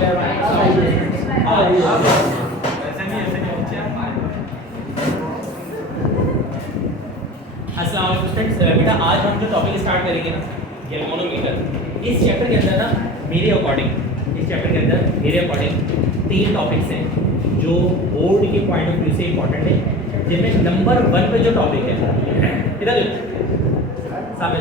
अस्सलाम वालेकुम स्टूडेंट्स। बेटा आज हम जो टॉपिक स्टार्ट करेंगे ना गैल्वेनोमीटर, इस चैप्टर के अंदर ना मेरे अकॉर्डिंग तीन टॉपिक्स हैं जो बोर्ड के पॉइंट ऑफ व्यू से इंपॉर्टेंट है, जिनमें नंबर 1 पे जो टॉपिक है, इधर सामने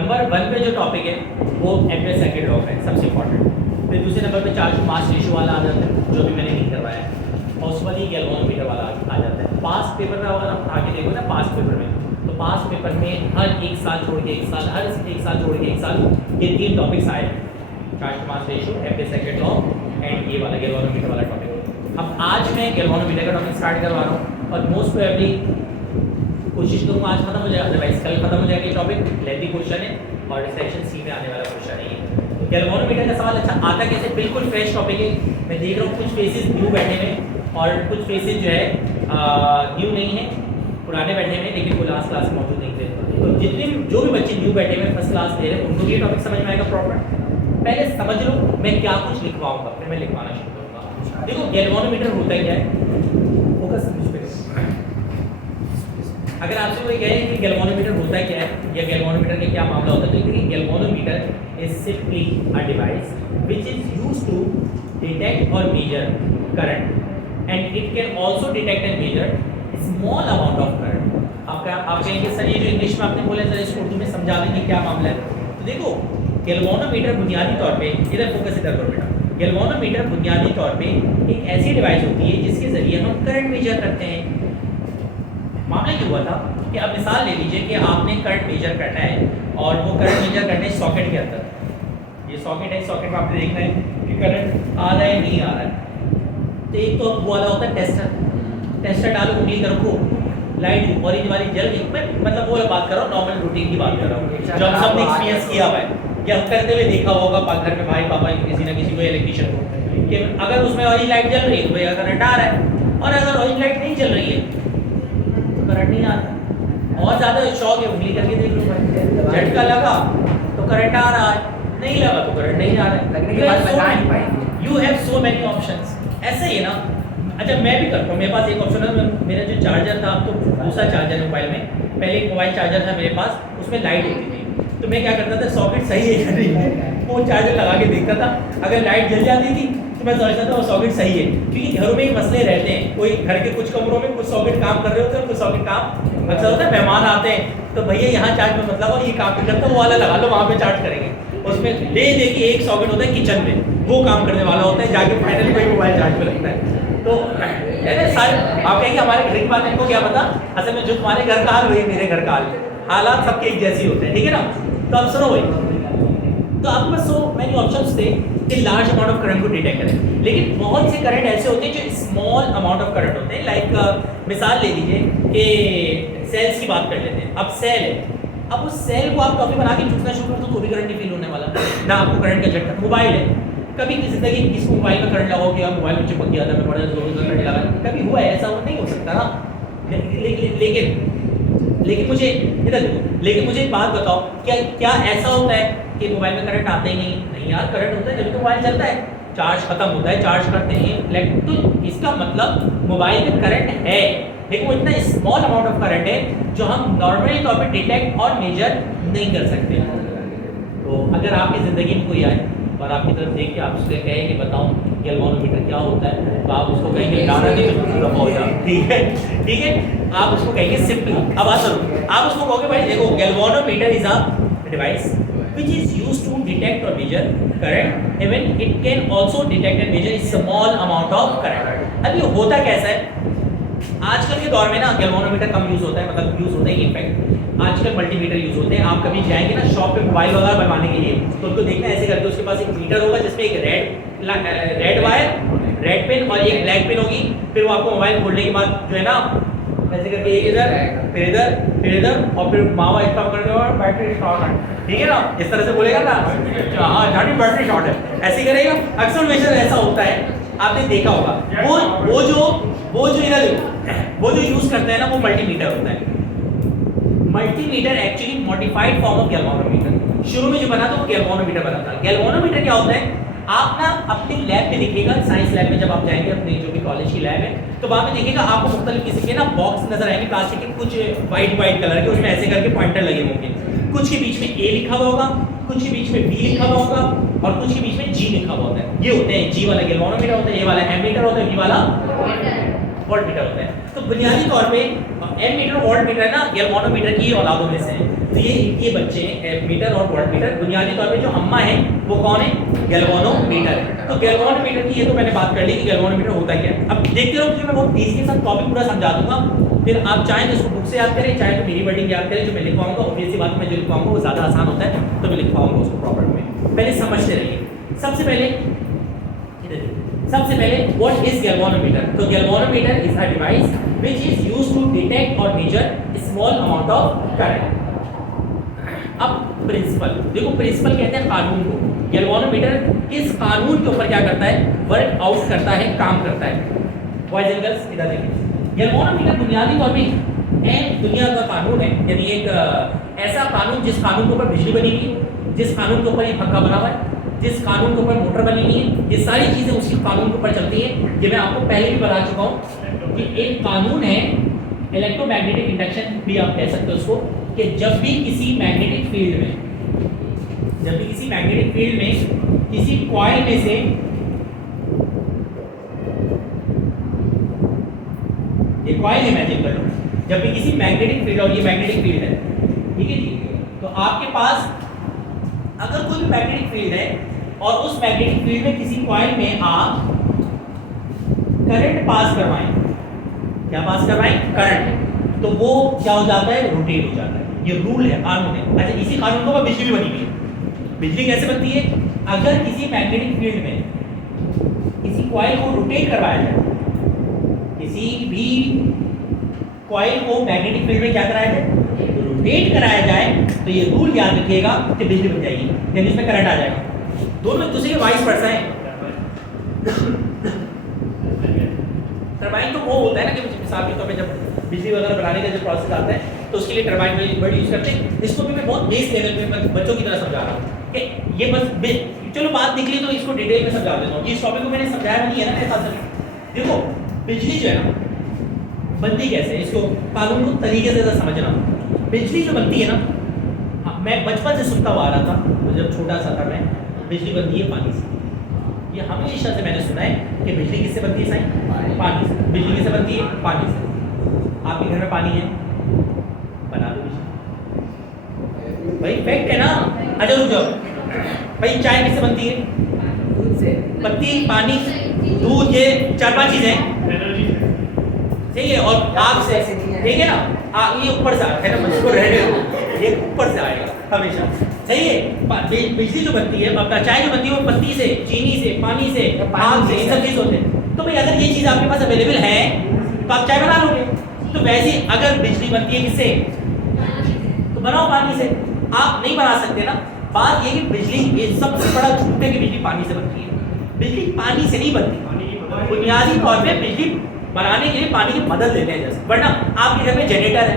नंबर 1 पे जो टॉपिक है वो एम्पियर सेकंड लॉ है, सबसे इंपॉर्टेंट। फिर दूसरे नंबर पे चार्ज मास रेशियो वाला आ जाता है, जो भी मैंने नहीं करवाया है, और उसके बाद ये गैल्वेनोमीटर वाला आ जाता है। पास्ट पेपर में अगर आप आगे देखो ना, पास्ट पेपर में तो पास्ट पेपर में हर एक साल छोड़ के एक साल, हर एक साल छोड़ के एक साल ये तीन टॉपिक्स आए, charge mass ratio, ampere second law and ये वाला गैल्वेनोमीटर वाला टॉपिक। अब आज मैं गैल्वेनोमीटर का टॉपिक स्टार्ट करवा रहा हूँ और मोस्ट प्रोबेबली कोशिश करूँगा आज खत्म हो जाए, अदरवाइज कल खत्म हो जाएगा। ये टॉपिक लेंथी क्वेश्चन है और सेक्शन सी में आने वाला क्वेश्चन है ये। गैल्वेनोमीटर का सवाल अच्छा आता कैसे, बिल्कुल फ्रेश टॉपिक है। मैं देख रहा हूँ कुछ फेसेस न्यू बैठे हुए और कुछ फेसेस जो है न्यू नहीं है, पुराने बैठे हुए, लेकिन वो लास्ट क्लास में मौजूद नहीं थे। तो जितने भी जो भी बच्चे न्यू बैठे हुए फर्स्ट क्लास दे रहे हैं उनको ये टॉपिक समझ में आएगा प्रॉपर। पहले समझ लो मैं क्या कुछ लिखवाऊंगा, फिर मैं लिखवाना शुरू करूँगा। देखो गैल्वेनोमीटर होता क्या है, फोकस मुझ पे। अगर आपसे कोई कहे कि गैल्वेनोमीटर होता क्या है या गैल्वेनोमीटर का क्या मामला होता है, तो देखिए galvanometer is simply a device which is used to detect और measure current and it can also detect and measure small amount of current. आप कहेंगे सर ये जो इंग्लिश में आपने बोला सर इसको उर्दू में समझा देंगे क्या मामला है। तो देखो गैल्वेनोमीटर बुनियादी तौर पे, इधर फोकस इधर करो बेटा, गैल्वेनोमीटर बुनियादी तौर पे एक ऐसी डिवाइस होती है जिसके जरिए हम करंट मेजर करते हैं। मामला क्या हुआ था कि अब मिसाल ले लीजिए कि आपने करंट मेजर करना है और वो करंट मेजर करना है सॉकेट के अंदर। ये सॉकेट है, सॉकेट में आपने देखना है कि करंट आ रहा है नहीं आ रहा है। तो एक तो वो वाला होता है टेस्टर, टेस्टर डालो उंगली कर रखो, लाइट ऑरेंज वाली जल गई। मैं मतलब वो बात कर रहा हूँ, नॉर्मल रूटीन की बात कर रहा हूँ जो हम सबने एक्सपीरियंस किया हुआ है या करते हुए देखा होगा घर में भाई पापा किसी ना किसी को इलेक्ट्रिशियन को, कि अगर उसमें ऑरेंज लाइट जल रही है तो भैया करंट आ रहा है, और अगर ऑरेंज लाइट नहीं जल रही है तो करंट नहीं आ रहा। और ज़्यादा शौक है उंगली करके देख लो, झटका लगा तो करंट आ रहा है, नहीं लगा तो करंट नहीं आ रहा है। You have so many options. ऐसे ही है ना। अच्छा मैं भी करता हूँ, मेरे पास एक ऑप्शन है, मेरा जो चार्जर था, अब तो दूसरा चार्जर मोबाइल में, पहले एक मोबाइल चार्जर था मेरे पास, उसमें लाइट होती थी, तो मैं क्या करता था सॉकेट सही है या नहीं है वो चार्जर लगा के देखता था। अगर लाइट जल जाती थी तो मैं समझता था वो सॉकेट सही है, क्योंकि घरों में ही मसले रहते हैं। कोई घर के कुछ कमरों में कुछ सॉकेट काम कर रहे होते हैं, कुछ सॉकेट काम अक्सर होता है, मेहमान आते हैं तो भैया यहाँ चार्ज में मतलब और ये काम नहीं करता, वो वाला लगा लो वहाँ पे चार्ज करेंगे। उसमें ले देखिए एक सॉकेट होता है किचन में, वो काम करने वाला होता है, जाके फाइनली कोई मोबाइल चार्ज में लगता है। तो सारे आप कहेंगे हमारे घर की बात इनको क्या पता, असल में जो तुम्हारे घर का हाल वही मेरे घर का हाल, हालात सबके एक जैसे होते हैं, ठीक है ना। तो अब सुनो भाई, तो आपके पास सो मैनी ऑप्शंस थे कि लार्ज अमाउंट ऑफ करंट को डिटेक्ट करें, लेकिन बहुत से करंट ऐसे होते हैं जो स्मॉल अमाउंट ऑफ करंट होते हैं। लाइक मिसाल ले लीजिए कि सेल्स की बात कर लेते हैं। अब सेल है, अब उस सेल को आप टॉफी बना के चूसना शुरू कर दो तो भी करंट नहीं फील होने वाला ना, आपको करंट का झटका। मोबाइल है, कभी की जिंदगी किसको मोबाइल में करंट लगाओ कि यार मोबाइल में चिपक गया था, मैं बड़ा जोर से करंट लगा, कभी हुआ है ऐसा? वो नहीं हो सकता ना। लेकिन मुझे इधर देखो, लेकिन मुझे एक बात बताओ, क्या ऐसा होता है कि मोबाइल में करंट आता ही नहीं यार, करंट होता है जब तो मोबाइल चलता है, चार्ज खत्म होता है, चार्ज करते हैं तो इसका मतलब मोबाइल में करंट है, लेकिन वो इतना स्मॉल अमाउंट ऑफ करंट है जो हम नॉर्मली तौर पर डिटेक्ट और मेजर नहीं कर सकते। तो अगर आपकी ज़िंदगी में कोई आए और आपकी तरफ देख के आप उससे कहें कि बताओ गैल्वेनोमीटर क्या होता है, तो आप उसको कहेंगे डारा नहीं हो जाए, ठीक है। आप उसको कहेंगे सिंपल। अब बात करो, आप उसको कहोगे भाई देखो galvanometer is a device which is used to detect or measure current, even it can also detect and measure small amount of current। अब ये होता कैसा है, आजकल के दौर में ना गैल्वेनोमीटर कम यूज होता है, मतलब यूज होता है इनफैक्ट आजकल मल्टीमीटर यूज होते हैं। आप कभी जाएंगे ना शॉप पे मोबाइल वगैरह बनवाने के लिए, तो उनको देखना ऐसे करके उसके पास एक मीटर होगा जिसमें एक रेड वायर, रेड पेन और एक ब्लैक पेन होगी। फिर वो आपको मोबाइल खोलने के बाद जो है ना ऐसे करके एक इधर फिर इधर और फिर मावा इतना करके और बैटरी शॉर्ट है, ठीक है ना, इस तरह से बोलेगा ना, हाँ जानी बैटरी शॉर्ट है, ऐसे करेगा। अक्सर मेजर ऐसा होता है, आपने देखा होगा। वो जो इधर वो जो यूज करते हैं ना वो मल्टीमीटर होता है। Multimeter actually modified form of galvanometer. शुरू में जो बना था वो गैल्वेनोमीटर बना था। गैल्वेनोमीटर क्या होता है, आप ना अपने लैब में देखिएगा, साइंस लैब में जब आप जाएंगे अपने जो भी कॉलेज की लैब है, तो वहाँ पे देखिएगा आपको मुख्तलिफ किस्म के ना बॉक्स नजर आएंगे प्लास्टिक के, कुछ वाइट कलर के, उसमें ऐसे करके पॉइंटर लगे होंगे, कुछ के बीच में ए लिखा हुआ होगा, कुछ के बीच में बी लिखा हुआ होगा और कुछ के बीच में जी लिखा हुआ होता है। ये होते हैं, जी वाला गैल्वेनोमीटर होता है, ए वाला एमीटर होता है, बी वाला वोल्टमीटर होता है। तो बुनियादी तौर पे एमीटर वोल्टमीटर है ना गैल्वेनोमीटर की औलादों में से है। तो ये बच्चे एमीटर और वोल्टमीटर बुनियादी तौर पे जो अम्मा है वो कौन है, गैल्वेनोमीटर है। तो गैल्वेनोमीटर की ये तो मैंने बात कर ली कि गैल्वेनोमीटर होता क्या है। अब देखते रहो कि मैं बहुत तेजी के साथ टॉपिक पूरा समझा दूंगा, फिर आप चाहें तो इसको बुक से याद करें, चाहे तो मेरी वर्डिंग याद करें, जो मैं लिखवाऊंगा ऑब्वियसली बात मैं जो लिखवाऊंगा वो ज़्यादा आसान होता है, तो मैं लिखवाऊंगा उसको प्रॉपर में। पहले समझते रहिए। सबसे पहले व्हाट इज गैल्वेनोमीटर? तो galvanometer is a device which is used to detect और measure small amount of current. अब प्रिंसिपल देखो, प्रिंसिपल कहते हैं कानून को। गैल्वेनोमीटर किस कानून के ऊपर क्या करता है, वर्क आउट करता है, काम करता है। बॉयज एंड गर्ल्स इधर देखिए, गैल्वेनोमीटर बुनियादी तौर पे दुनिया का कानून है, यानी एक ऐसा कानून जिस कानून के ऊपर बिजली बनी हुई है, जिस कानून के ऊपर ये पक्का बना हुआ है, जिस कानून के ऊपर मोटर बनी हुई है, ये सारी चीजें उसी कानून के ऊपर चलती है। ये मैं आपको पहले भी बता चुका हूँ कि एक कानून है इलेक्ट्रोमैग्नेटिक इंडक्शन भी आप कह सकते हो उसको, कि जब भी किसी मैग्नेटिक फील्ड में किसी कॉइल में से ये कॉइल इमेजिन कर लो, जब भी किसी मैग्नेटिक फील्ड, और ये मैग्नेटिक फील्ड है, ठीक है जी, तो आपके पास अगर कोई भी मैग्नेटिक फील्ड है और उस मैग्नेटिक फील्ड में किसी कॉइल में आप करंट पास करवाएं, क्या पास करवाएं, करंट, तो वो क्या हो जाता है, रोटेट हो जाता है। ये रूल है, कानून है। अच्छा, इसी कानून को बिजली भी बनी हुई है। बिजली कैसे बनती है, अगर किसी मैग्नेटिक फील्ड में किसी कॉइल को रोटेट करवाया जाए, किसी भी कॉइल को मैग्नेटिक फील्ड में क्या कराया जाए, रोटेट कराया जाए, तो ये रूल याद रखिएगा कि बिजली बन जाएगी, यानी इसमें करंट आ जाएगा। दोनों दूसरे के वाइस वर्सा है। टरबाइन तो वो होता है ना कि मिसाल के तौर पे जब बिजली वगैरह बनाने का जो प्रोसेस आता है तो उसके लिए टरबाइन में वर्ड यूज करते हैं। इसको भी मैं बहुत बेस लेवल पे मैं बच्चों की तरह समझा रहा हूँ कि ये बस चलो बात निकली तो इसको डिटेल में समझा देता हूँ। इस टॉपिक को मैंने समझाया नहीं है ना मेरे पास। देखो बिजली जो है ना बनती कैसे है, इसको कानून को तरीके से समझना। बिजली जो बनती है ना, मैं बचपन से सुनता हुआ आ रहा था, तो जब छोटा सा था मैं, बिजली बनती है पानी से। ये हमेशा से मैंने सुना है कि बिजली किससे बनती है साईं, पानी से। बिजली किससे बनती है, पानी से। आपके घर में पानी है, बना दो बिजली, भाई फैक्ट है ना। अच्छा रुक जाओ भाई, चाय किससे बनती है, दूध से। पत्ती, पानी, दूध, ये 4-5 चीजें सही है, और आग से, ठीक है ना, ये ऊपर से है ना, मुझको रहने दो, ये ऊपर से आएगा हमेशा, सही है। बिजली जो बनती है, अपना चाय जो बनती है वो पत्ती से, चीनी से, पानी से, आग से, इन सब चीज होते हैं। तो भाई अगर ये चीज आपके पास अवेलेबल है तो आप चाय बना लोगे। तो वैसे अगर बिजली बनती है किससे, तो बनाओ पानी से। आप नहीं बना सकते ना। बात ये कि बिजली, ये सबसे बड़ा झूठ है कि बिजली पानी से बनती है। बिजली पानी से नहीं बनती। बुनियादी तौर पे बिजली बनाने के लिए पानी की मदद लेते हैं जैसे, वरना आपके घर में जनरेटर है,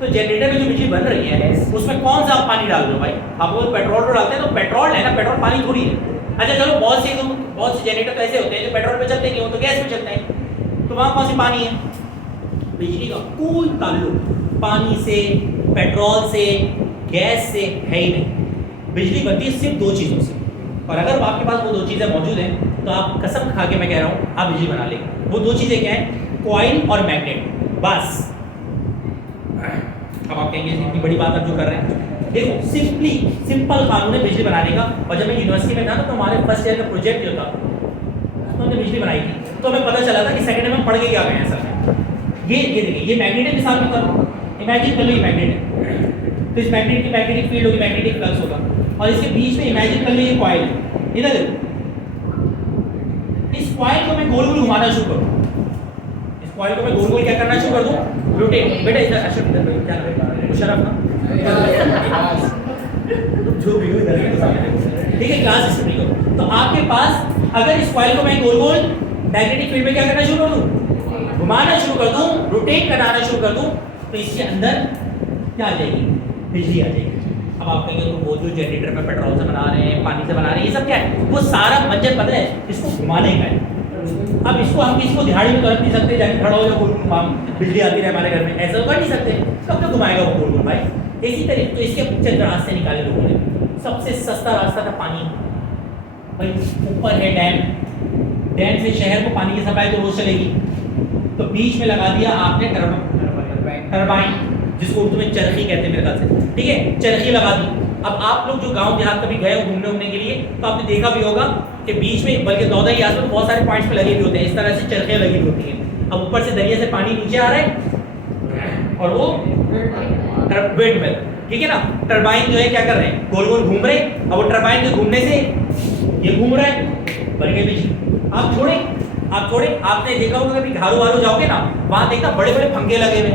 तो जनरेटर में जो बिजली बन रही है उसमें कौन सा आप पानी डाल रहे हो भाई, आप वो पेट्रोल को डालते हैं तो पेट्रोल है ना, पेट्रोल पानी थोड़ी है। अच्छा चलो बहुत से जनरेटर तो ऐसे होते हैं जो पेट्रोल पे चलते नहीं हो, तो गैस पे चलते हैं, तो वहाँ कौन सी पानी है। बिजली का कोई ताल्लुक पानी से, पेट्रोल से, गैस से है ही नहीं। बिजली बनती है सिर्फ 2 चीज़ों से, और अगर आपके पास वो 2 चीज़ें मौजूद हैं तो आप कसम खा के मैं कह रहा हूँ आप बिजली बना लेंगे। वो 2 चीज़ें क्या हैं, कॉइल और मैग्नेट, बस। अब आप कहेंगे इतनी बड़ी बात आप जो कर रहे हैं, देखो सिंपल कानून है बिजली बनाने का। और जब मैं यूनिवर्सिटी में था ना तो हमारे फर्स्ट ईयर का प्रोजेक्ट जो था तो हमने बिजली बनाई थी, तो हमें पता चला था कि सेकंड ईयर में पढ़ के क्या गए हैं सर। ये देखिए, ये मैग्नेट है, मिसाल में करो, इमेजिन कर लो ये मैग्नेट है, तो इस मैग्नेट की मैग्नेटिक फील्ड होगी, मैग्नेटिक फ्लक्स होगा, और इसके बीच में इमेजिन कर लो ये कॉइल है। इधर देखो, इस कॉइल को मैं गोल गोल घुमाना शुरू करूँ, इस कॉइल को मैं गोल गोल क्या करना शुरू कर दूँ, रोटेट। बेटा इधर अशरफ, इधर क्या नाम है, मुशर्रफ ना, जो भी हो इधर, ठीक है, क्लास स्टडी करो। तो आपके पास अगर इस कॉइल को मैं गोल गोल मैग्नेटिक फील्ड में क्या करना शुरू कर दूँ, घुमाना शुरू कर दूँ, रोटेट कराना शुरू कर दूँ, तो इसके अंदर क्या आ जाएगी, बिजली आ जाएगी। अब आप कहेंगे तो वो जो जनरेटर में पेट्रोल से बना रहे हैं, पानी से बना रहे हैं, ये सब क्या है? वो सारा मंजर पता है इसको घुमाने का है। अब इसको हम किसी को दिहाड़ी में तो रख नहीं सकते, जाके खड़ा हो जाओ गोल गोल घुमाओ, बिजली आती रहे हमारे घर में, ऐसा तो कर नहीं सकते। कब तक घुमाएगा वो गोल गोल भाई? इसी तरह तो इसके चंद रास्ते निकाले लोगों ने। सबसे सस्ता रास्ता था पानी भाई, ऊपर है डैम, डैम से शहर को पानी की सप्लाई तो रोज चलेगी, तो बीच में लगा दिया आपने टरबाइन, जिसको उर्दू में चरखी कहते हैं मेरे ख्याल से, ठीक है, चरखी लगा दी। अब आप लोग जो गांव देहात कभी गए हो घूमने के लिए तो आपने देखा भी होगा कि बीच में, बल्कि दौदा ही आसपास बहुत सारे पॉइंट्स पे लगे भी होते हैं, इस तरह से चरखियाँ लगी हुई होती हैं। अब ऊपर से दरिया से पानी नीचे आ रहा है और वो विंड मिल, ठीक है ना, टरबाइन जो है क्या कर रहे हैं, गोल गोल घूम रहे हैं। अब वो टरबाइन के घूमने से ये घूम रहा है, बन गए बिजली। आप छोड़े, आपने देखा होगा कभी घारू वारू जाओगे ना, वहां देखना बड़े बड़े पंखे लगे हुए,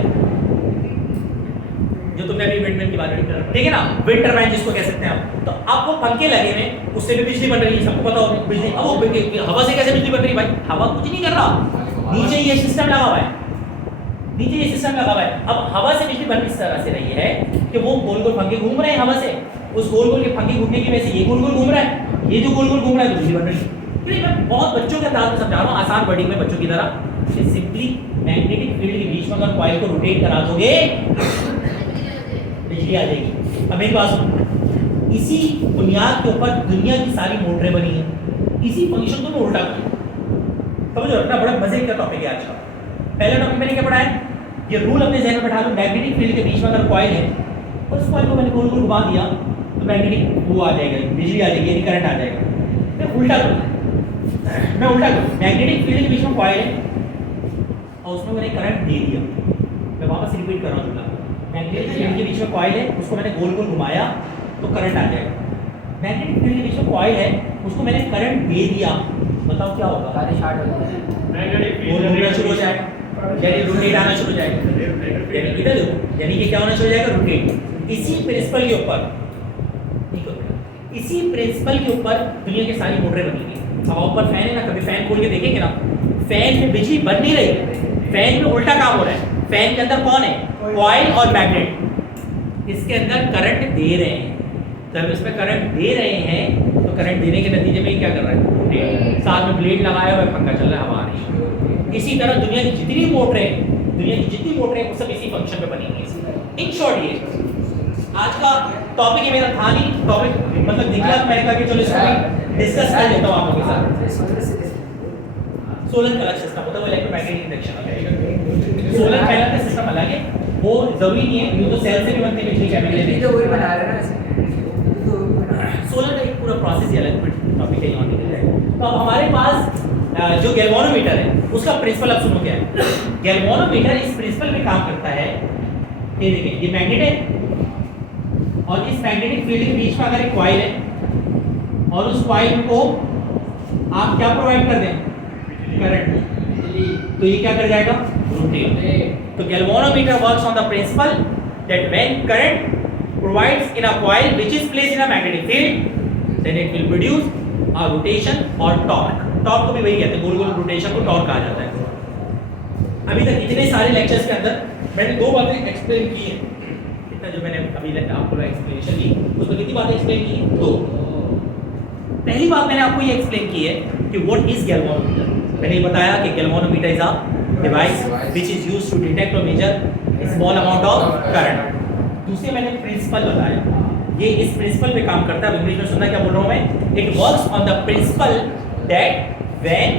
जो तुमने अभी विंड मिल की बात की, ठीक है ना, विंड टरबाइन जिसको कह सकते हैं आप। तो अब वो पंखे लगे हुए, उससे भी बिजली बन रही है, सबको पता होगा बिजली। अब वो हवा से कैसे बिजली बन रही है भाई? हवा कुछ नहीं कर रहा, नीचे ये सिस्टम लगा हुआ है, नीचे ये सिस्टम लगा हुआ है। अब हवा से बिजली बन इस तरह से रही है कि वो गोल गोल पंखे घूम रहे हैं हवा से, उस गोल गोल के पंखे घूमने की वजह से ये गोल गोल घूम रहा है, ये जो गोल गोल घूम रहा है बिजली बन रही है। मैं बहुत बच्चों के अंदाज में समझा रहा हूँ, आसान वर्डिंग में बच्चों की तरह, कि सिंपली मैग्नेटिक फील्ड के बीच में अगर कॉइल को रोटेट करा दोगे बिजली आ जाएगी। अब मेरी बात सुनो, इसी बुनियाद के ऊपर दुनिया की सारी मोटरें बनी हैं, इसी फंक्शन को उल्टा किया। समझो, रखना बड़ा मजे का टॉपिक है आज का। पहला टॉपिक मैंने क्या पढ़ा है, ये रूल अपने जहन में बैठा लो, मैग्नेटिक फील्ड के बीच में अगर कॉइल है और उस कॉइल को मैंने गोल गोल घुमा दिया तो मैग्नेटिक वो आ जाएगा, बिजली आ जाएगी, करंट आ जाएगा। मैं उल्टा करूँ, मैग्नेटिक फील्ड के बीच में कॉइल है और उसमें मैंने करंट दे दिया। मैं वापस रिपीट कर रहा हूँ, मैग्नेटिक फील्ड के बीच में कॉइल है, उसको मैंने गोल गोल घुमाया तो करंट आ जाएगा। मैग्नेटिक फील्ड के बीच में कॉइल है, उसको मैंने करंट दे दिया, बताओ क्या होगा? सारे शॉर्ट हो जाएंगे, मैग्नेटिक फील्ड घूमना शुरू हो जाएगा, यानी रोटेट आना शुरू हो जाएगा, यानी इधर देखो, यानी कि क्या होना शुरू हो जाएगा? रोटेट। इसी प्रिंसिपल के ऊपर, इसी प्रिंसिपल के ऊपर दुनिया की सारी मोटरें बनी हैं। अब ऊपर फैन है ना, कभी फैन खोल के देखेंगे ना, फैन में बिजली बन नहीं रही, फैन में उल्टा काम हो रहा है। फैन के अंदर कौन है? कॉइल और मैग्नेट, इसके अंदर करंट दे रहे हैं। जब इसमें करंट दे रहे हैं तो करंट देने के नतीजे में क्या कर रहा है? साथ में ब्लेड लगाया हुआ है, पंखा चल रहा है, हवा आ रही है। इसी तरह दुनिया की जितनी मोटरें वो सब इसी फंक्शन पे बनी है। इन शॉर्ट ये आज का टॉपिक है मेरा, था नहीं टॉपिक, मतलब निकला तो मैंने कहा कि चलो इसको डिस्कस कर लेता हूँ आप लोगों के साथ। सोलर का अलग सिस्टम होता है, वो इलेक्ट्रोमैग्नेटिक इंडक्शन अलग है, सोलर पैनल का सिस्टम अलग है, वो जरूरी नहीं है, यूं तो सेल से भी बनती है बिजली, केमिकल तो वही बना रहे हैं ना। सोलर का एक पूरा प्रोसेस ही अलग टॉपिक है, यहाँ निकल जाएगा। तो अब हमारे पास जो गैल्वानोमीटर है उसका प्रिंसिपल आप सुनो क्या है। गैल्वानोमीटर इस प्रिंसिपल में काम करता है, ये देखिए, ये मैग्नेट है और इस मैग्नेटिक फील्ड के बीच में अगर एक कॉइल है और उस कॉइल को आप क्या प्रोवाइड कर दें? करंट, तो ये क्या कर जाएगा? रोटेट। तो galvanometer works on the principle that when current provides in a coil which is placed in a magnetic field then it will produce a rotation or torque. Torque को भी वही कहते हैं, गोल गोल रोटेशन को टॉर्क कहा जाता है। अभी तक इतने सारे लेक्चर्स के अंदर मैंने दो बातें एक्सप्लेन की हैं, इतना जो मैंने अभी आपको एक्सप्लेनेशन दी उसमें कितनी बातें एक्सप्लेन की हैं? दो। पहली बात मैंने आपको ये एक्सप्लेन की है कि व्हाट इज गैल्वानोमीटर। मैंने ये बताया कि galvanometer is a device which is used to detect और measure small amount of current. दूसरे मैंने प्रिंसिपल बताया, ये इस प्रिंसिपल पे काम करता है। इंग्लिश में सुनना क्या बोल रहा हूँ मैं? It works on the principle that when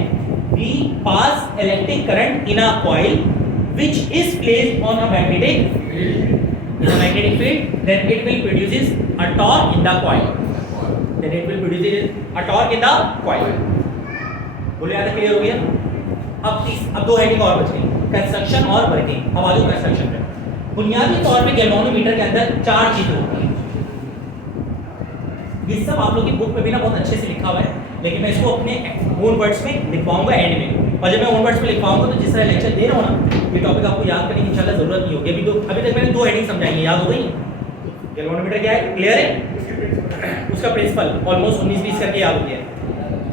we pass electric current in a coil which is placed on a magnetic field then it will produces a torque in the coil. Then it will produces a torque in the coil. बोले यार clear हो गया? अब दो heading और बच गई, construction और वर्किंग। अब आ जाओ कंस्ट्रक्शन पे। बुनियादी तौर पे गैल्वानोमीटर के अंदर चार चीजें होती हैं। ये सब आप लोग की बुक पे भी ना बहुत अच्छे से लिखा हुआ है, लेकिन मैं इसको अपने ओन वर्ड्स में लिखवाऊंगा एंड में। और जब मैं ओन वर्ड्स में लिखवाऊंगा तो जिस तरह लेक्चर दे रहा हूँ ना, ये टॉपिक आपको याद करने की इंशाल्लाह जरूरत नहीं होगी। अभी तक मैंने दो हेडिंग समझाई है, याद हो गई? गैल्वानोमीटर क्या है? क्लियर है? उसका प्रिंसिपल ऑलमोस्ट 19-20 करके याद हो गया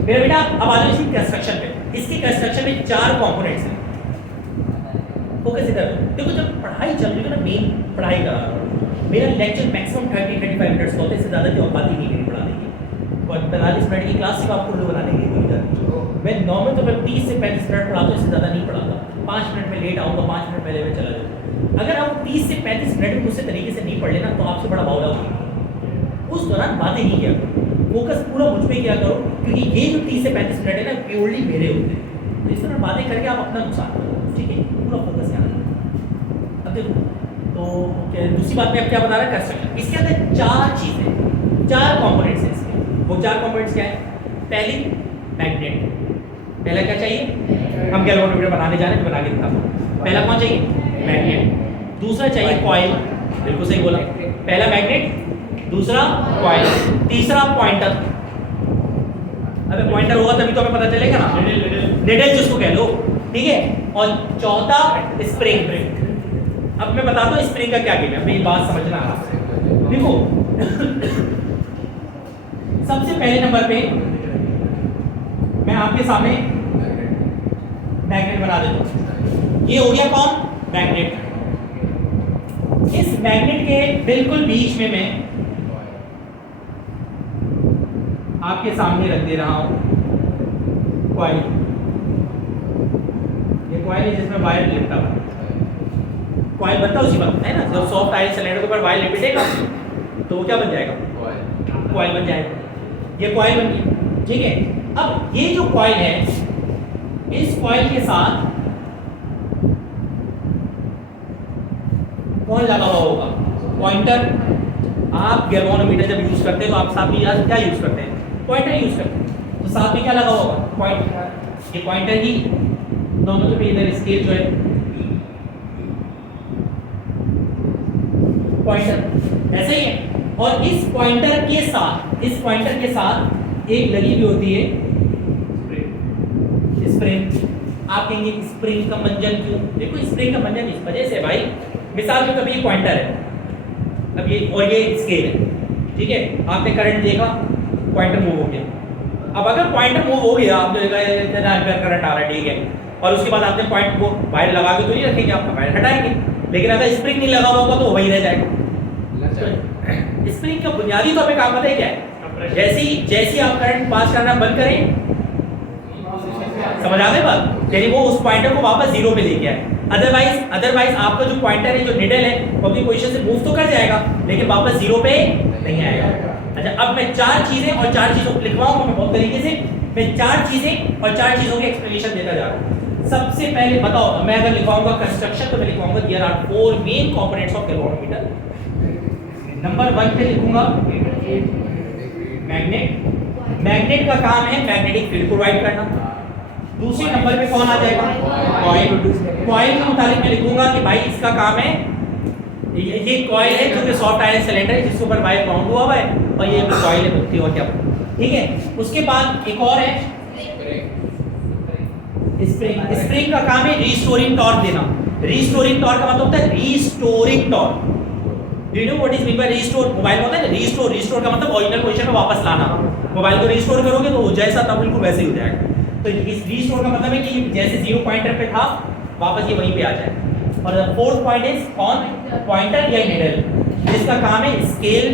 मेरा बेटा। अब आ जाओ इसकी कंस्ट्रक्शन पे। इसकी कंस्ट्रक्शन में चार कंपोनेंट्स हैं। फोकस इधर। देखो जब पढ़ाई चल रही है ना, मेन पढ़ाई करा रहा हूँ, मेरा लेक्चर मैक्सिमम 30-35 मिनट्स का होता है, इससे ज़्यादा की औकात ही नहीं मेरी पढ़ाने की। और 45 मिनट की क्लास सिर्फ आपको उल्लू बनाने के लिए इधर। मैं नॉर्मल तो मैं 30 से 35 मिनट पढ़ाता हूँ, इससे ज़्यादा नहीं पढ़ाता। 5 मिनट में लेट आऊँगा, 5 मिनट पहले मैं चला जाऊँगा। अगर आप 30 से 35 मिनट में मुझसे तरीके से नहीं पढ़ लेना तो आपसे बड़ा बाउला होगा। उस दौरान बातें नहीं किया करो, फोकस पूरा मुझ पे किया करो, क्योंकि ये जो 30 से 35 मिनट है ना प्योरली मेरे होते हैं। तो इस तरह बातें करके आप अपना नुकसान करो, ठीक है, पूरा फोकस यहाँ। अब देखो तो दूसरी बात मैं अब क्या बता रहा है, कंस्ट्रक्शन। इसके अंदर 4 चीज़ें, 4 कॉम्पोनेंट्स हैं इसके। वो 4 कॉम्पोनेंट्स क्या है? पहली मैग्नेट। पहला क्या चाहिए? हम गैल्वेनोमीटर बनाने जा रहे हैं तो बना के दिखाता हूँ। पहला कौन चाहिए? मैग्नेट। दूसरा चाहिए कॉइल, बिल्कुल सही बोला। पहला मैग्नेट, दूसरा कॉइल, तीसरा पॉइंटर। अबे पॉइंटर होगा तभी तो हमें पता चलेगा ना, निडल जिसको कह लो, ठीक है। और चौथा स्प्रिंग। अब मैं बताता हूँ स्प्रिंग का क्या गेम है, मेरी बात समझना है। देखो सबसे पहले नंबर पे मैं आपके सामने मैग्नेट बना देता हूँ। ये हो गया कौन? मैग्नेट। इस मैग्नेट के बिल्कुल बीच में मैं आपके सामने रख दे रहा हूं कॉइल। ये कॉइल है जिसमें वायर लिपटा हुआ है। कॉइल बनता उसी वक्त है ना, जब सॉफ्ट आयरन सिलेंडर के ऊपर वायर लिपटेगा तो वो क्या बन जाएगा? कॉइल बन जाएगा। ये कॉइल बन गई, ठीक है। अब ये जो कॉइल है, इस कॉइल के साथ कौन लगा हुआ होगा? पॉइंटर। आप गैल्वेनोमीटर जब यूज करते हैं तो आप साथ में यार क्या यूज करते हैं? पॉइंटर यूज करते हैं। तो साथ में क्या लगा होगा? पॉइंटर। ये पॉइंटर ही दोनों के इधर स्केल जो है पॉइंटर ऐसे ही है। और इस पॉइंटर के साथ एक लगी हुई होती है स्प्रिंग। आप कहेंगे स्प्रिंग का मंजन क्यों? देखो स्प्रिंग का मंजन इस वजह से भाई, मिसाल के तौर पे ये पॉइंटर है, अब ये और ये स्केल है, ठीक है। आपने करंट देखा, पॉइंटर मूव हो गया। अब अगर पॉइंटर मूव हो गया, आपने देखा इतना एम्पीयर करंट आ रहा है, ठीक है, और उसके बाद आपने पॉइंट को वायर लगा के तो नहीं रखेंगे, आपका वायर हटाएंगे। लेकिन अगर स्प्रिंग नहीं लगा होगा तो वही रह जाएगा। स्प्रिंग का बुनियादी तौर पे काम पता है क्या है? जैसे आप करंट पास करना बंद करें, समझ आ गई बात? यानी वो उस पॉइंटर को वापस जीरो पे लेके आए। अदरवाइज आपका जो पॉइंटर है, जो निडल है, वो अपनी पोजीशन से मूव तो कर जाएगा लेकिन वापस जीरो पे नहीं आएगा। अच्छा, अब मैं 4 चीजें और 4 चीजों को लिखवाऊंगा मैं बहुत तरीके से। मैं 4 चीजें और 4 चीजों के एक्सप्लेनेशन देता जा रहा हूं। सबसे पहले बताओ, मैं अगर लिखवाऊंगा कंस्ट्रक्शन तो मैं लिखवाऊंगा there are 4 main components of galvanometer. Number 1 पे लिखूंगा मैग्नेट। मैग्नेट का काम है मैग्नेटिक फील्ड प्रोवाइड करना। दूसरे नंबर पे कौन आ जाएगा? कॉइल। कॉइल के मुताबिक मैं लिखूंगा कि भाई इसका काम है, ये कॉइल है जो कि सॉफ्ट आयरन सिलेंडर है जिसके ऊपर वायर बाउंड हुआ है, और ये कॉइल है मुक्ति और क्या, ठीक है। उसके बाद एक और है स्प्रिंग। स्प्रिंग का काम है रीस्टोरिंग टॉर्क देना। रीस्टोरिंग टॉर्क का मतलब होता है restoring torque. Do you know what is mean by restore? Mobile होता है ना रीस्टोर। रीस्टोर का मतलब ओरिजिनल पोजीशन में वापस लाना। मोबाइल को रीस्टोर करोगे तो जैसा था बिल्कुल वैसे ही हो जाएगा। तो इस रीस्टोर का मतलब है कि जैसे जीरो पॉइंटर पे था वापस ये वहीं पे आ जाए। और फोर्थ पॉइंट इज कौन? पॉइंटर या निडल, जिसका काम है स्केल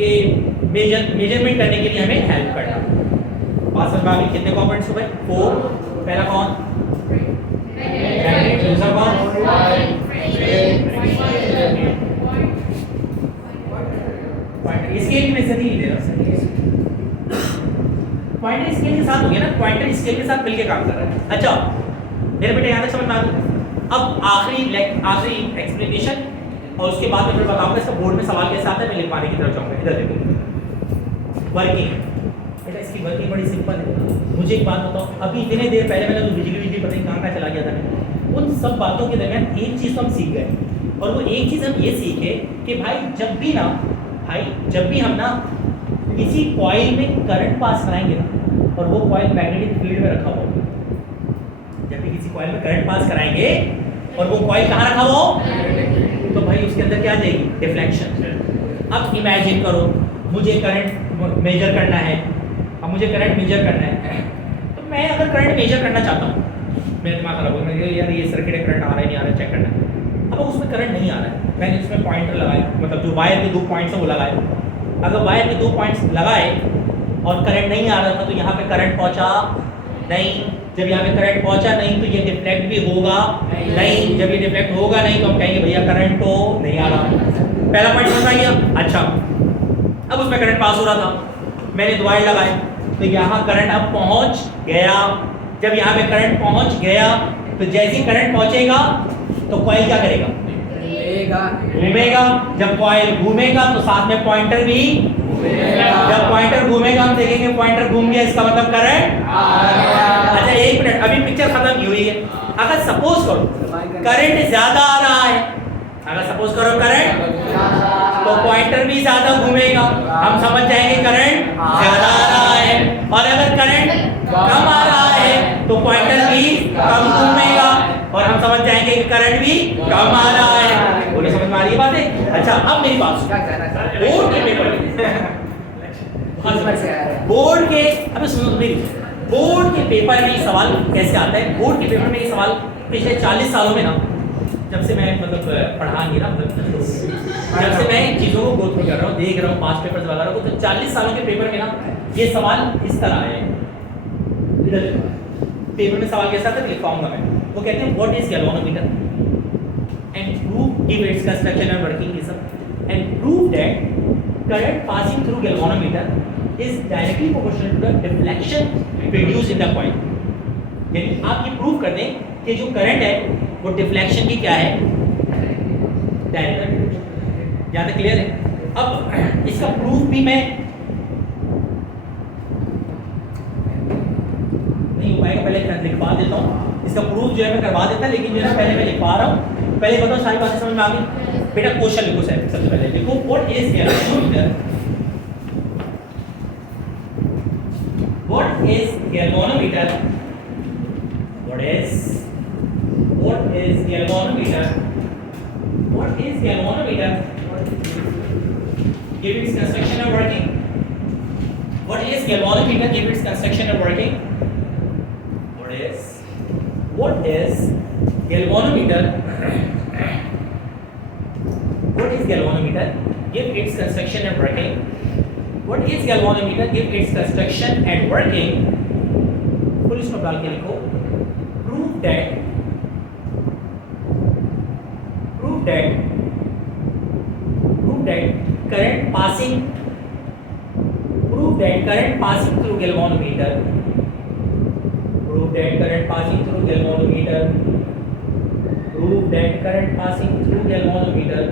के मेजरमेंट करने के लिए हमें हेल्प करना। बात समझ में आ गई? कितने कंपोनेंट्स हो गए? 4। पहला कौन? मैग्नेट। दूसरा कौन? पॉइंटर। स्केल में से नहीं दे रहा, पॉइंटर स्केल के साथ हो गया ना, पॉइंटर स्केल के साथ मिलके काम कर रहा है। अच्छा मेरे बेटे यहाँ तक समझ में आ गया? अब आखिरी एक्सप्लेनेशन, और उसके बाद मैं बताऊंगा इसका बोर्ड में सवाल कैसे आता है। मैं लिखवाने की तरफ जाऊंगा। इधर देखो वर्किंग। बेटा इसकी वर्किंग बड़ी सिंपल है। मुझे एक बात बताओ, अभी इतने देर पहले मैंने तो बिजली पता नहीं कहाँ चला गया था। उन सब बातों के दरमियान एक चीज़ तो हम सीख गए, और वो एक चीज़ हम ये सीखे कि भाई जब भी हम ना किसी कॉइल में करंट पास कराएंगे ना, और वो कॉइल मैग्नेटिक फील्ड में रखा हुआ, जब भी किसी कॉइल में करंट पास कराएंगे और वो कॉइल कहाँ रखा हुआ हो, तो भाई उसके अंदर क्या आ जाएगी? डिफ्लेक्शन। अब इमेजिन करो मुझे करंट मेजर करना है। अब मुझे करंट मेजर करना है, तो मैं अगर करंट मेजर करना चाहता हूँ मेरा दिमाग खराब हो गया, यार ये सर्किट करंट आ रहा है नहीं आ रहा है, चेक करना है। अब उसमें करंट नहीं आ रहा है, मैंने उसमें पॉइंटर लगाए, मतलब जो वायर के 2 पॉइंट्स हैं वो लगाए। अगर वायर के 2 पॉइंट्स लगाए और करंट नहीं आ रहा था तो यहाँ पे करंट पहुँचा नहीं। जब यहाँ पे करंट पहुँचा नहीं तो ये डिफ्लेक्ट भी होगा नहीं। जब ये डिफ्लेक्ट होगा नहीं तो हम कहेंगे भैया करंट तो नहीं आ रहा। पहला पॉइंट समझ आ गया। अच्छा, अब उसमें करंट पास हो रहा था, मैंने 2 वायर लगाए तो यहाँ करंट अब पहुँच गया। जब यहाँ पे करंट पहुँच गया तो जैसे ही करंट पहुँचेगा तो कॉइल क्या करेगा? घूमेगा। जब कॉइल घूमेगा तो साथ में पॉइंटर भी घूमेगा। जब पॉइंटर घूमेगा हम देखेंगे पॉइंटर घूम गया, इसका मतलब करंट आ गया। अच्छा 1 मिनट, अभी पिक्चर खत्म नहीं हुई है। अगर सपोज करो करंट ज्यादा आ रहा है, अगर सपोज करो करंट तो पॉइंटर भी ज्यादा घूमेगा, हम समझ जाएंगे करंट ज्यादा आ रहा है। और अगर करंट कम आ रहा है तो पॉइंटर भी कम घूमेगा और हम समझ जाएंगे कि करंट भी कम आ रहा है। बोले समझ में आ रही है बातें? अच्छा अब मेरी बात बोर्ड के पेपर बोर्ड के अबे सुनो मेरी, बोर्ड के पेपर में ये सवाल कैसे आता है? बोर्ड के पेपर में ये सवाल पिछले 40 सालों में ना, जब से मैं मतलब पढ़ा नहीं रहा, जब से मैं चीज़ों को गो थ्रू कर रहा हूँ, देख रहा हूँ, पास्ट पेपर्स वगैरह को, तो 40 सालों के पेपर में ना ये सवाल इस तरह आए। पेपर में सवाल कैसा था लिखवाऊंगा मैं। वो कहते हैं what is galvanometer and prove give its construction and working is and prove that current passing through galvanometer is directly proportional to the deflection produced in the coil. यानी आप ये प्रूव कर दें कि जो करंट है वो डिफ्लेक्शन की क्या है? डायरेक्ट। यहाँ तक क्लियर है? अब इसका प्रूफ भी मैं नहीं हो पाएगा, पहले लिखवा देता हूँ। इसका प्रूफ जो है मैं करवा देता, लेकिन जो है पहले मैं लिखवा रहा हूँ। पहले बताओ सारी बातें समझ में आ गई? बेटा क्वेश्चन लिखो सर, सबसे पहले लिखो what is galvanometer. What is galvanometer? What is galvanometer? What is galvanometer? Give its construction and working. What is galvanometer? Give its construction and working. What is galvanometer? What is galvanometer? Give its construction and working. What is galvanometer? Give its construction and working. Full stop डाल के लिखो। Prove that current passing through galvanometer. Prove that current passing through galvanometer. Prove that current passing through galvanometer.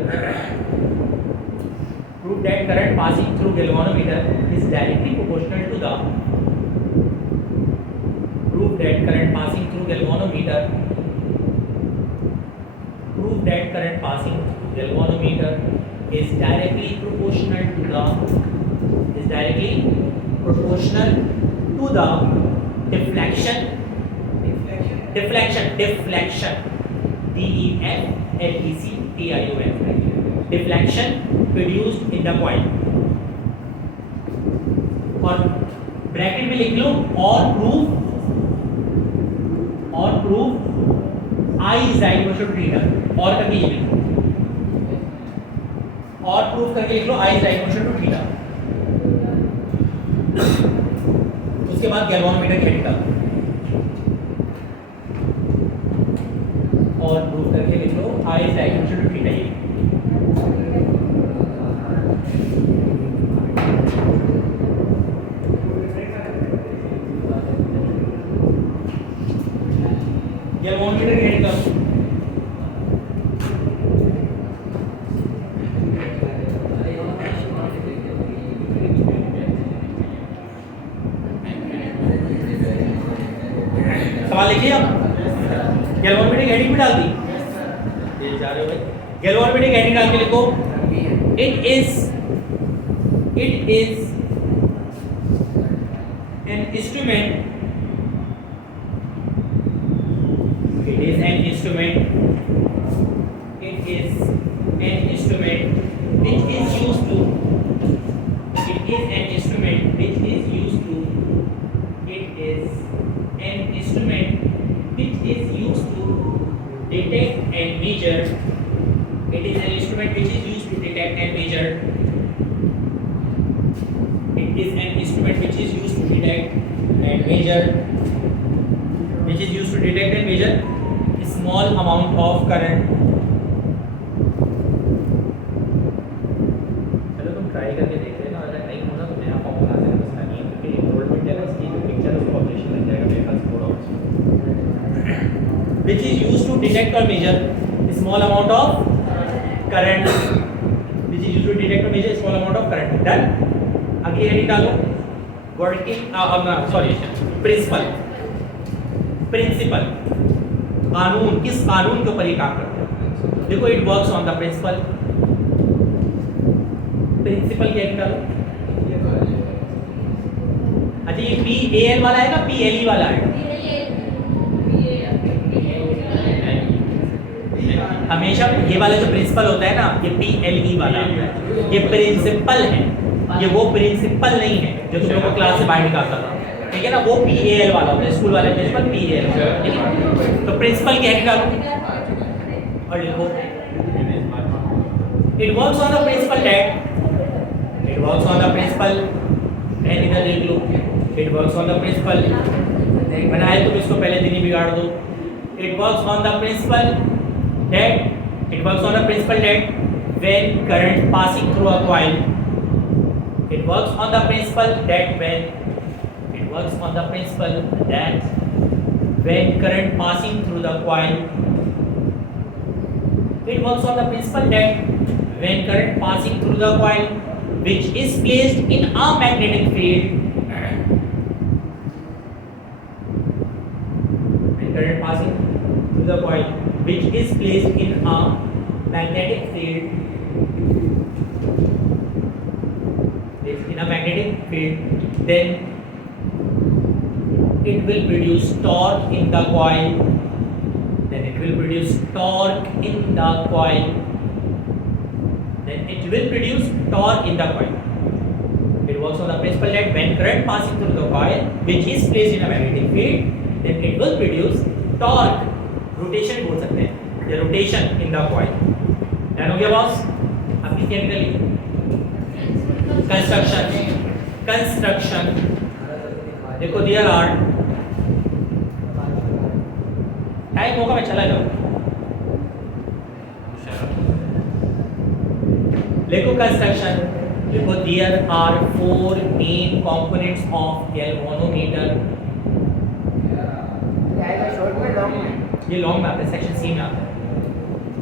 Prove that current passing through galvanometer is directly proportional to the. Prove that current passing through galvanometer. Prove that current passing through galvanometer is directly proportional to the deflection deflection produced in the coil। और bracket में लिख लो और proof I is equal to theta। और करके ये लिखो, और proof करके लिख लो I is equal to theta। उसके बाद गैल्वेनोमीटर की हेडिंग डालो और प्रूफ करके लिख लो I is equal to theta। ये गैल्वेनोमीटर की हेडिंग डालो। सवाल लिखिए आप। गैल्वेनोमीटर की हेडिंग भी डाल दी, ये जा रहे हो भाई। गैल्वेनोमीटर की हेडिंग डाल के लिखो it is an instrument which is used to it is an instrument which is and measure. It is an instrument which is used to detect and measure. It is an instrument which is used to detect and measure. Which is used to detect and measure a small amount of current. चलो तुम try करके देख लेना, अगर नहीं होना तो नया फॉर्म बना देना, उसका नहीं क्योंकि इन्वॉल्वमेंट है ना, इसकी जो पिक्चर है उसको ऑपरेशन लग जाएगा मेरे पास थोड़ा और। Which is used to detect or measure a small amount of current. Which is used to detect or measure a small amount of current. Done. अगली हेडिंग डालो वर्किंग सॉरी प्रिंसिपल। प्रिंसिपल कानून, किस कानून के ऊपर ये काम करते हैं? देखो it works on the principle. Principle क्या डालो? अच्छा ये PAL वाला है ना PLE वाला है? हमेशा ये वाला जो प्रिंसिपल होता है ना ये PLE वाला ये प्रिंसिपल है, ये वो प्रिंसिपल नहीं है जो तुम लोग को क्लास से बाहर निकालता था, ठीक है ना? वो PAL वाला होता है, स्कूल वाले प्रिंसिपल PAL, ठीक है? तो प्रिंसिपल क्या निकालो और लिखो it works on the principle that, it works on the principle, and इधर लिख लो it works on the principle. बनाए तुम इसको पहले दिन ही बिगाड़ दो। It works on the principle that it works on the principle that when current passing through a coil, it works on the principle that when it works on the principle that when current passing through the coil, it works on the principle that when current passing through the coil which is placed in a magnetic field, when current passing through the coil which is placed in a magnetic field, then it will produce torque in the coil. Then it will produce torque in the coil. Then it will produce torque in the coil. It works on the principle that when current passing through the coil which is placed in a magnetic field, then it will produce torque. Rotation बोल सकते हैं, या rotation in the coil. Done हो गया boss? अब किसकी heading लिखी? Construction. Construction देखो देयर आर टाइम होगा मैं चला जाऊँ। देखो कंस्ट्रक्शन देखो there are 4 main components of galvanometer. ये लॉन्ग में आता है, सेक्शन सी में आता है।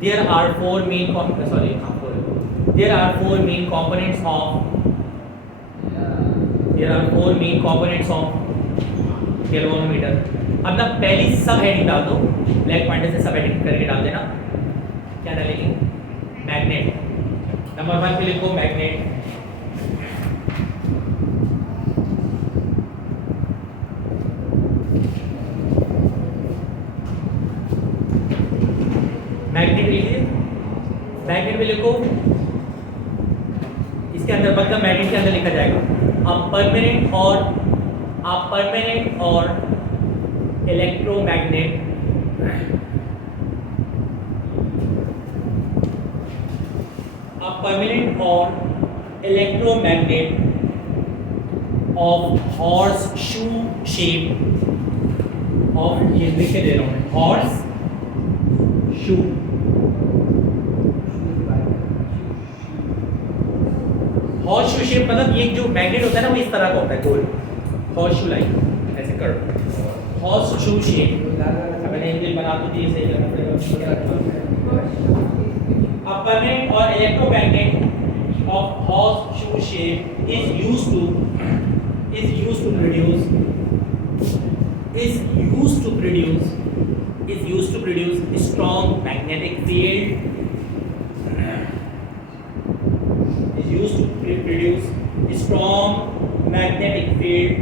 There are 4 main there are 4 main components of galvanometer. अब ना पहली सब हेडिंग डाल दो, ब्लैक पॉइंटर से सब हेडिंग करके डाल देना। क्या डालेंगे? मैग्नेट। नंबर 1 पे लिखो मैग्नेट। मैग्नेट लिखिए, मैग्नेट में लिखो इसके अंदर मतलब मैग्नेट के अंदर लिखा जाएगा अब परमानेंट और इलेक्ट्रोमैग्नेट। अब परमानेंट और electromagnet of horse shoe shape of, ये लिख के दे रहा हूँ, horse shoe. Horse shoe shape मतलब ये जो मैग्नेट होता है ना वो इस तरह का होता है, गोल हॉर्स शू लाइन ऐसे कर हॉर्स शू शेप। मैंने इंजन बना तो दिए सही करना पड़ेगा। A permanent or electromagnet of horseshoe shape is used to produce a strong magnetic field. Is used to produce a strong magnetic field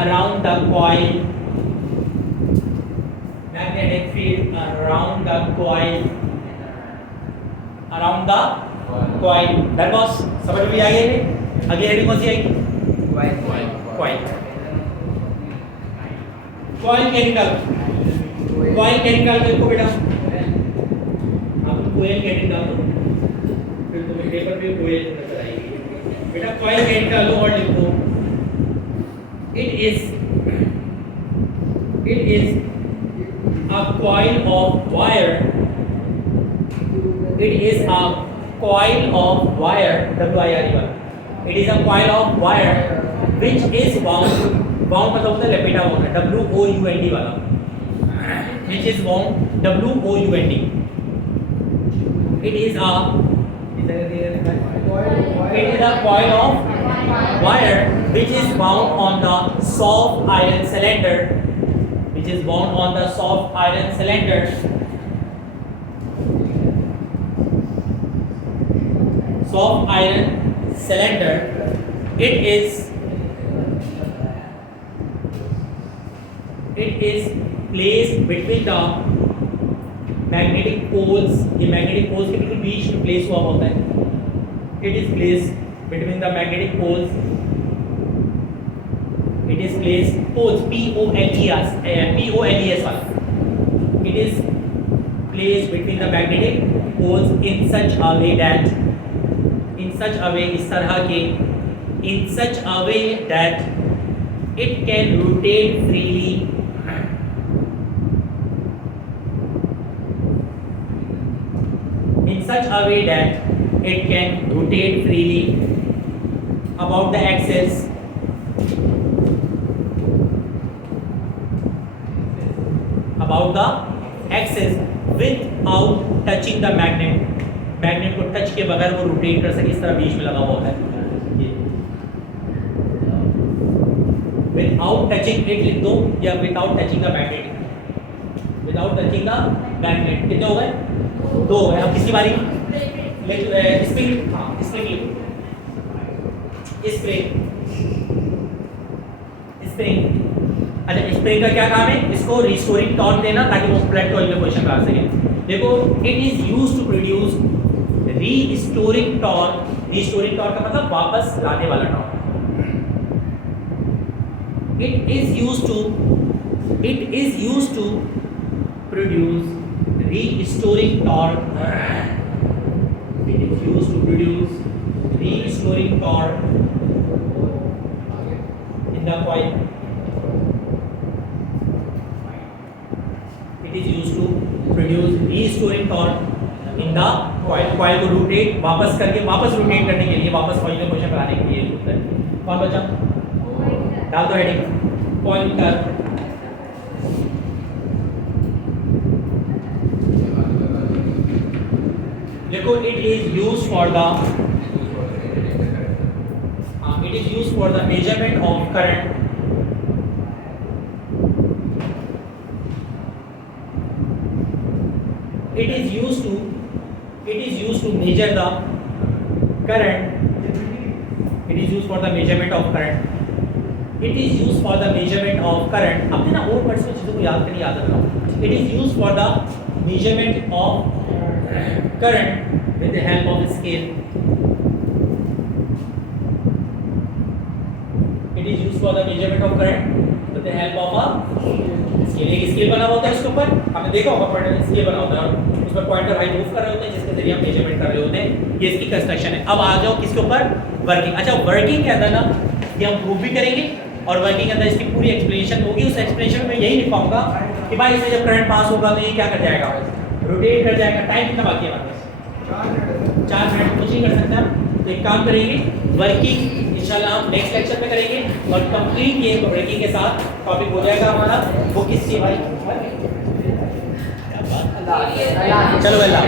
around the coil. Magnetic field around the coil. That was समझ में आ गया ये? अगली heading कौन सी आएगी? Coil. Coil क्या निकालो, coil क्या निकालो देखो बेटा, आप कोयल क्या निकालो, फिर तुम्हें पेपर पे कोयल नजर आएगी बेटा। कॉइल क्या निकालो और लिखो, it is a coil of wire, it is a coil of wire, WIRE, it is a coil of wire which is wound, wound मतलब होता है लपेटा हुआ है, WOUND वाला, which is wound, WOUND, it is a coil of wire which is wound on the soft iron cylinder, which is wound on the soft iron cylinder, soft iron cylinder. It is placed between the magnetic poles, ये magnetic poles के बिल्कुल बीच में place हुआ होता है, it is placed between the magnetic poles, it is placed poles, POLES वाला, it is placed between the magnetic poles in such a way that, in such a way, इस तरह के, in such a way that it can rotate freely, in such a way that it can rotate freely about the axis, about the axis without touching the magnet, magnet को touch के बगैर वो rotate कर सके, इस तरह बीच में लगा हुआ होता है, विदाउट टचिंग इट लिख दो या without touching the magnet, without touching the magnet. कितने हो गए? 2 हो गए। अब किसकी बारी? स्प्रिंग, हाँ स्प्रिंग लिखो, स्प्रिंग, स्प्रिंग। अच्छा स्प्रिंग का क्या काम है? इसको रिस्टोरिंग टॉर्क देना ताकि वो फ्लैट कॉइल में पोजीशन कर सके। देखो it is used to produce restoring torque, restoring torque का मतलब वापस लाने वाला torque. It is used to produce restoring torque, it is used to produce restoring torque in the coil, it is used to produce restoring torque in the coil, coil को rotate वापस करके, वापस rotate करने के लिए, वापस coil में position पर आने के लिए होता है। कौन बचा? डाल दो हेडिंग, पॉइंटर। देखो it is used for the measurement of current, it is used to measure the current, it is used for the measurement of current, it is used for the measurement of current। अपने ना और words में चीज़ों को याद करनी आदत रखो। it is used for the measurement of current with the help of a scale, it is used for the measurement of current with the help of a scale। एक स्केल बना होता है, इसके ऊपर हमने देखा होगा पॉइंटर स्केल बना होता है और उस पर पॉइंटर हाइट मूव कर रहे होते हैं जिसके जरिए हम मेजरमेंट कर रहे होते हैं। ये इसकी कंस्ट्रक्शन है। अब आ जाओ किसके ऊपर? वर्किंग। अच्छा वर्किंग के अंदर ना ये हम प्रूव भी करेंगे और वर्किंग के अंदर इसकी पूरी एक्सप्लेनेशन होगी। उस एक्सप्लेनेशन में यही लिखवाऊंगा कि भाई इसमें जब करंट पास होगा तो ये क्या कर जाएगा? रोटेट कर जाएगा। टाइम कितना बाकी है हमारे पास? 4 मिनट। कुछ नहीं कर सकते हम, तो एक काम करेंगे, वर्किंग इंशाल्लाह हम नेक्स्ट लेक्चर में करेंगे और कंप्लीट ये वर्किंग के साथ टॉपिक हो जाएगा हमारा। वो किसकी भाई? चलो अल्लाह।